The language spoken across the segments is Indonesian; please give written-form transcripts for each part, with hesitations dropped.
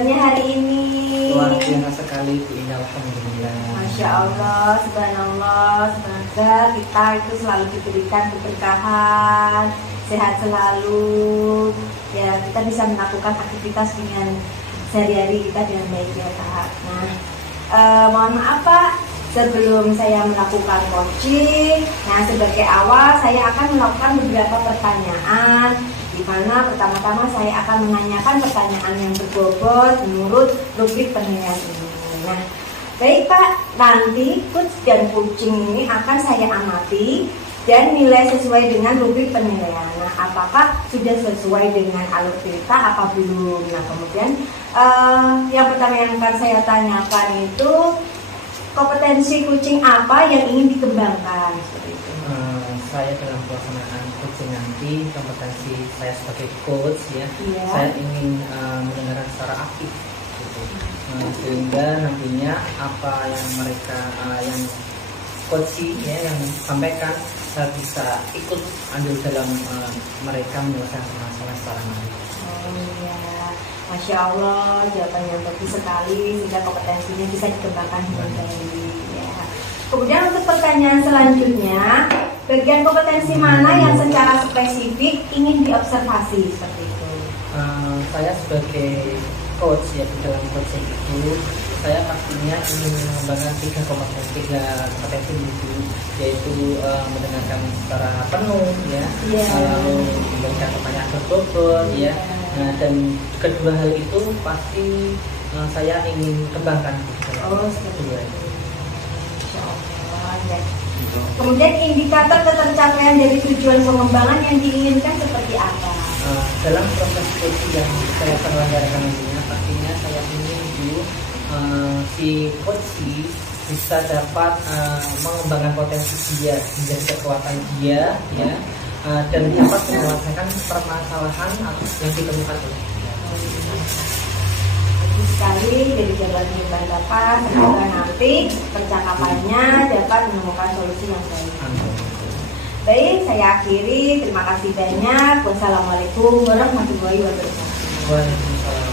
kabarnya hari ini? Luar biasa sekali Bu Indah, alhamdulillah. Masya Allah, subhanallah. Semoga kita itu selalu diberikan keberkahan, sehat selalu. Ya, kita bisa melakukan aktivitas dengan sehari-hari kita dengan baik ya Kak. Nah, mohon maaf Pak, sebelum saya melakukan coaching, nah sebagai awal saya akan melakukan beberapa pertanyaan, di mana pertama-tama saya akan menanyakan pertanyaan yang berbobot menurut rubrik penilaian ini. Nah, baik Pak, nanti coach dan coaching ini akan saya amati dan nilai sesuai dengan rubrik penilaian. Nah, apakah sudah sesuai dengan alur cerita apa belum? Nah, kemudian yang pertama yang akan saya tanyakan itu kompetensi coaching apa yang ingin dikembangkan seperti itu. Saya dalam pelaksanaan coaching nanti, kompetensi saya sebagai coach ya, Iya. saya ingin mendengarkan secara aktif gitu. Sehingga nantinya apa yang mereka yang coaching ya yang sampaikan, saya bisa ikut andil dalam mereka menyelesaikan masalah secara mandiri. Oh iya, Masya Allah, jawaban yang bagus sekali sehingga kompetensinya bisa dikembangkan dengan baik. Ya. Kemudian untuk pertanyaan selanjutnya, bagian kompetensi mana yang secara spesifik ingin diobservasi seperti itu? Saya sebagai coach ya di dalam coaching itu, saya pastinya ingin mengembangkan tiga kompetensi itu, yaitu mendengarkan secara penuh ya, lalu memberikan pertanyaan berbobot ya. Nah, dan kedua hal itu pasti saya ingin kembangkan gitu. Seperti itu. Insya Allah ya. Kemudian indikator ketercapaian dari tujuan pengembangan yang diinginkan seperti apa? Dalam proses coaching yang saya selenggarakan nantinya, pastinya saya ingin dulu si coach bisa dapat mengembangkan potensi dia menjadi kekuatan dia ya, dan dapat menyelesaikan permasalahan yang ditemukan oleh dia. Bagus sekali dari jawaban yang dapat, semoga nanti percakapannya dapat menemukan solusi yang baik. Baik, saya akhiri. Terima kasih banyak. Wassalamualaikum warahmatullahi wabarakatuh. Waalaikumsalam.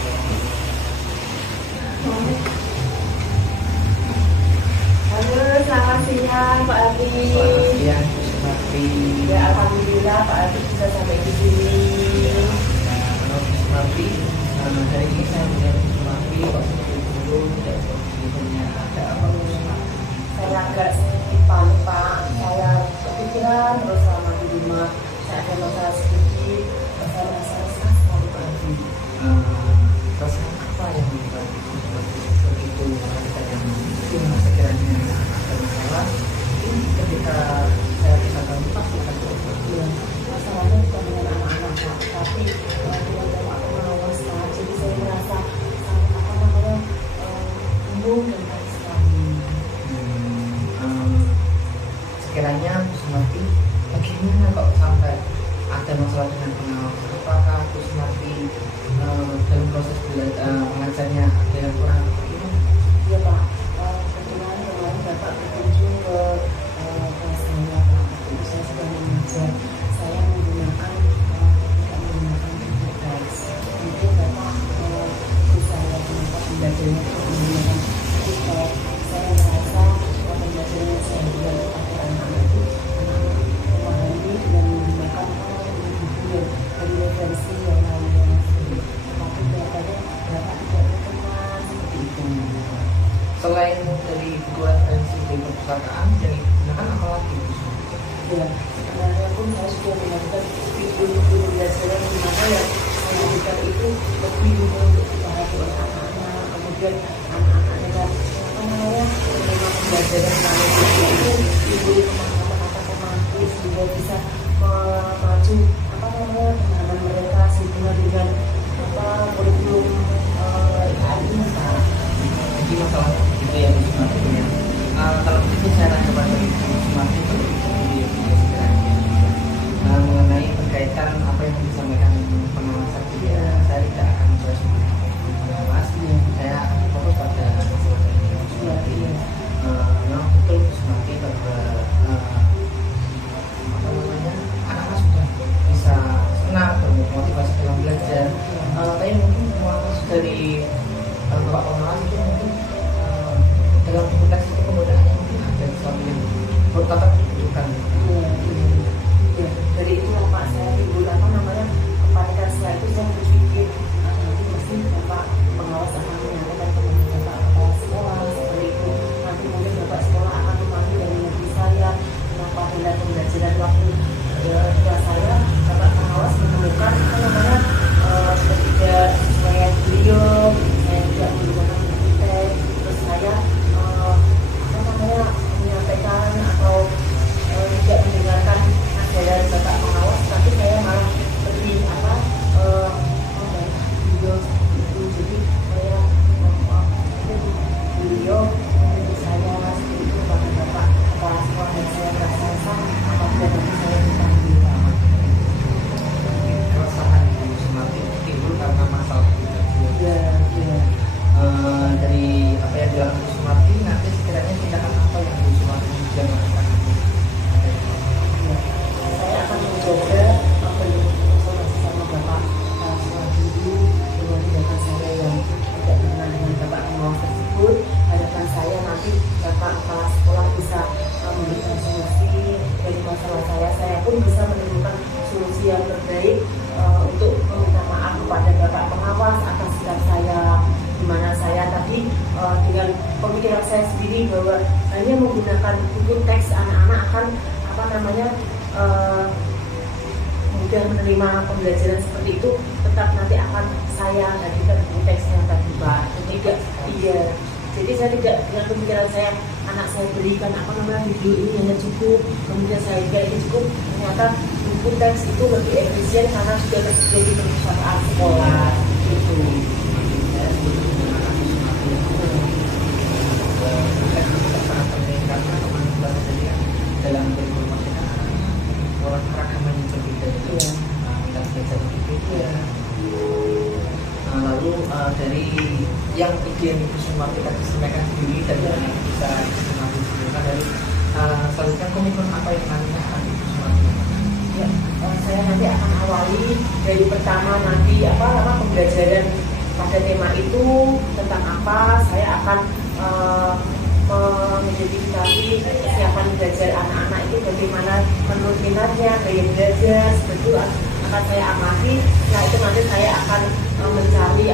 Halo, selamat siang Pak Adi. Selamat siang, Bu Sumarti. Ya, alhamdulillah Pak Adi bisa sampai di sini. Halo Bu Sumarti, hari ini saya melihat Bu Sumarti waktu dulu dan sebelumnya ada apa Bu Sumarti? Saya agak sedikit panik Pak. Saya kepikiran terus selama di rumah. Saya ada masalah sedikit. Saya merasa resah sekali Pak Adi. Perasaan apa yang membuat begitu merasa yang sekiranya ada masalah? Ini ketika saya bisa tahu pasti akan Ya, masalahnya bukan dengan anak-anak Pak, tapi dengan aku melawas Pak. Jadi saya merasa bingung dan panik sekali. Sekiranya Bu Sumarti, bagaimana kok sampai ada masalah dengan pengawasan? Apakah Bu Sumarti dalam proses mengajarnya ada yang kurang atau gimana? Iya Pak, kebetulan kemarin Bapak berkunjung ke kelas saya Pak. Itu saya sedang mengajar. Saya menggunakan tidak menggunakan device. Mungkin Bapak bisa lihat kenapa pembelajarannya tidak menggunakan TikTok. Saya merasa pembelajaran saya juga kepada anak-anak itu memahami dengan menggunakan buku dari referensi yang lainnya. Tapi kelihatannya Bapak tidak berkenan seperti itu. Selain dari buku referensi dari perpustakaan, yang digunakan apa lagi Bu Sumarti? Ya, sebenarnya pun saya sudah melakukan buku pembelajaran di mana yang saya berikan itu lebih untuk dipahami oleh anak-anak. Kemudian anak-anak dengan menerima pembelajaran kami itu diberi pemahaman apa pemahaman sehingga bisa memacu pemahaman mereka sehingga dengan kurikulum hari ini Pak. Jadi masalahnya begitu ya Bu Sumarti ya. Kalau begitu saya tanya kepada Bu Sumarti mengenai berkaitan apa yang disampaikan pengawasan dia. Saya tidak akan terus mengulas, saya akan fokus pada masalah ini Bu Sumarti. Memang betul Bu Sumarti bahwa anak-anak sudah bisa senang bermotivasi dalam belajar, tapi mungkin dari yang terbaik untuk meminta maaf kepada Bapak pengawas atas sikap saya, di mana saya tadi dengan pemikiran saya sendiri bahwa hanya menggunakan buku teks anak-anak akan mudah menerima pembelajaran seperti itu, tetap nanti akan saya hadirkan buku teksnya tadi Pak. Tidak, iya. Jadi saya tidak dengan pemikiran saya anak saya berikan video ini hanya cukup, kemudian saya juga ini cukup. Ternyata buku teks itu lebih efisien karena sudah tersedia di perpustakaan sekolah itu. Dalam kurikulum orang keragaman yang berbeda itu minat belajar yang berbeda. Lalu dari yang ide yang Ibu Sumarti tadi sampaikan sendiri dan yang bisa disampaikan dari selanjutnya komitmen apa yang nantinya akan Ibu Sumarti lakukan? Ya, saya nanti akan awali dari pertama nanti pembelajaran pada tema itu tentang apa. Saya akan mengidentifikasi kesiapan belajar anak-anak itu bagaimana menurut minatnya, gaya belajar seperti itu akan saya amati. Nah itu nanti saya akan mencari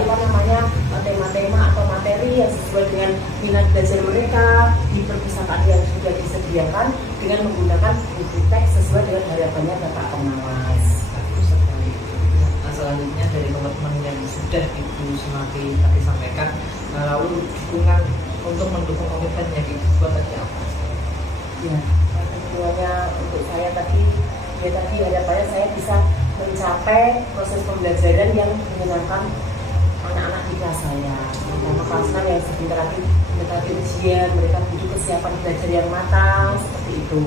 tema-tema atau materi yang sesuai dengan minat belajar mereka di perpustakaan yang sudah disediakan dengan menggunakan buku teks sesuai dengan harapannya Bapak pengawas. Selanjutnya dari teman-teman yang sudah Ibu Sumarti tadi sampaikan, lalu dukungan untuk mendukung komitmen yang dibuat tadi apa? Ya, keduanya untuk saya tadi harapannya saya bisa mencapai proses pembelajaran yang menyenangkan anak-anak di kelas saya. Terutama kelas 6 yang sebentar lagi mendekati ujian, mereka butuh kesiapan belajar yang matang seperti itu.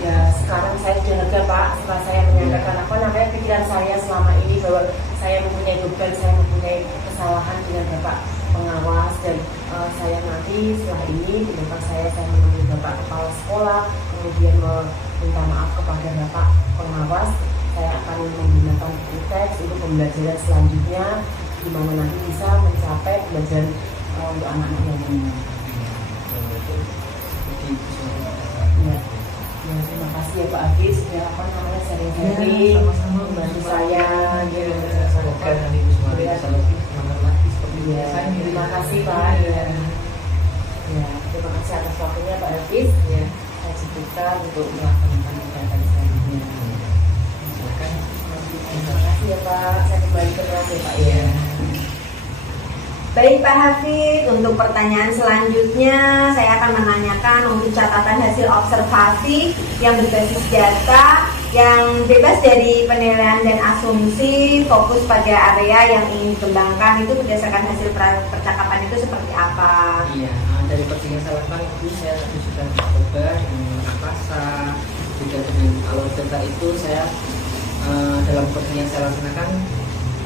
Ya sekarang saya sudah lega Pak, setelah saya menyampaikan pikiran saya selama ini bahwa saya mempunyai beban, saya mempunyai kesalahan dengan Bapak pengawas, dan saya nanti setelah ini di depan saya menemui Bapak kepala sekolah, kemudian meminta maaf kepada Bapak pengawas. Saya akan menggunakan buku teks untuk pembelajaran selanjutnya, di mana nanti bisa mencapai pembelajaran untuk anak-anak yang benar. Ya, terima kasih ya Pak Agis sudah sharing-sharing membantu saya. Semoga nanti Ibu Sumarti bisa lebih semangat lagi seperti biasa. Terima kasih Pak. Ya, terima kasih atas waktunya Pak Agis. Ya, saya cukupkan untuk melaksanakan kegiatan selanjutnya. Silakan. Terima kasih ya Pak. Saya kembali ke kelas ya Pak ya. Baik Pak Hafid, untuk pertanyaan selanjutnya saya akan menanyakan untuk catatan hasil observasi yang berbasis data, yang bebas dari penilaian dan asumsi, fokus pada area yang ingin dikembangkan. Itu berdasarkan hasil percakapan itu seperti apa? Iya, dari coaching yang saya lakukan itu saya sudah coba dengan rasa, juga dengan alur data itu saya dalam coaching yang saya laksanakan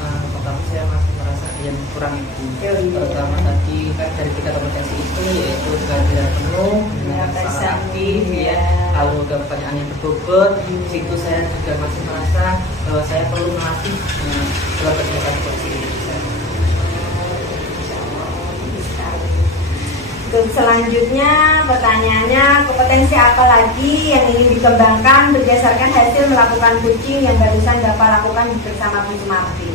pertama saya masih merasa yang kurang itu. Pertama tadi kan dari 3 kompetensi itu yaitu kehadiran penuh, sangat aktif, ya, lalu ke pertanyaan yang berbobot. Situ saya juga masih merasa bahwa saya perlu melatih dalam kegiatan coaching. Untuk selanjutnya pertanyaannya, kompetensi apa lagi yang ingin dikembangkan berdasarkan hasil melakukan coaching yang barusan Bapak lakukan bersama Bu Sumarti?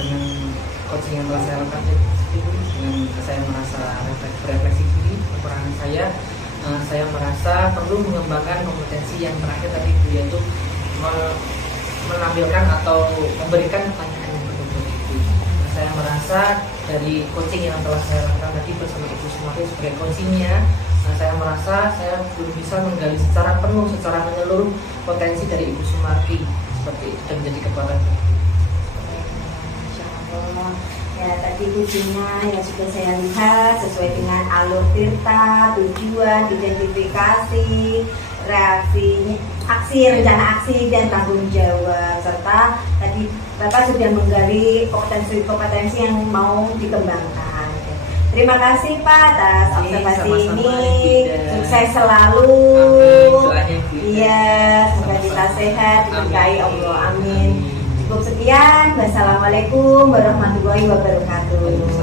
Dengan coaching yang telah saya lakukan dengan saya merasa refleksi diri kekurangan saya merasa perlu mengembangkan kompetensi yang terakhir tadi, yaitu menampilkan atau memberikan pertanyaan yang berbobot itu. Saya merasa dari coaching yang telah saya lakukan tadi bersama Ibu Sumarti sebagai coachingnya, saya merasa saya belum bisa menggali secara penuh, secara menyeluruh potensi dari Ibu Sumarti seperti itu, dan menjadi kekuatan. Ya, tadi kuncinya yang sudah saya lihat sesuai dengan alur tirta, tujuan, identifikasi, reaksi, aksi, rencana aksi, dan tanggung jawab, serta tadi Bapak sudah menggali kompetensi yang mau dikembangkan. Terima kasih Pak atas observasi ini. Sukses selalu. Iya, semoga kita sehat, diberkahi Allah. Amin. Cukup sekian. Wassalamualaikum warahmatullahi wabarakatuh.